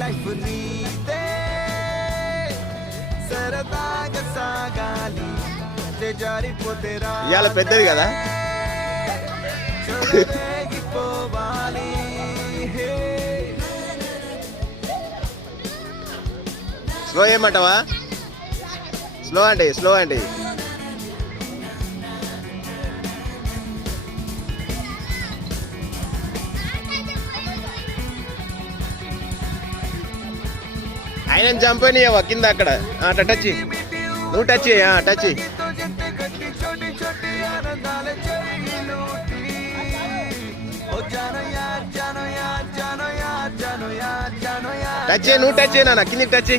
life నీదే సరదాగా సాగాలి జారిపోతే ఇవాళ పెద్దది కదా పోవాలి స్లో ఏమంటావా స్లో అండి ఆయన చంపనియవా కింద అక్కడ అట్లా టచ్ నువ్వు టచ్ టచ్ టచ్ నువ్వు టచ్ నాన్న కిందికి టచ్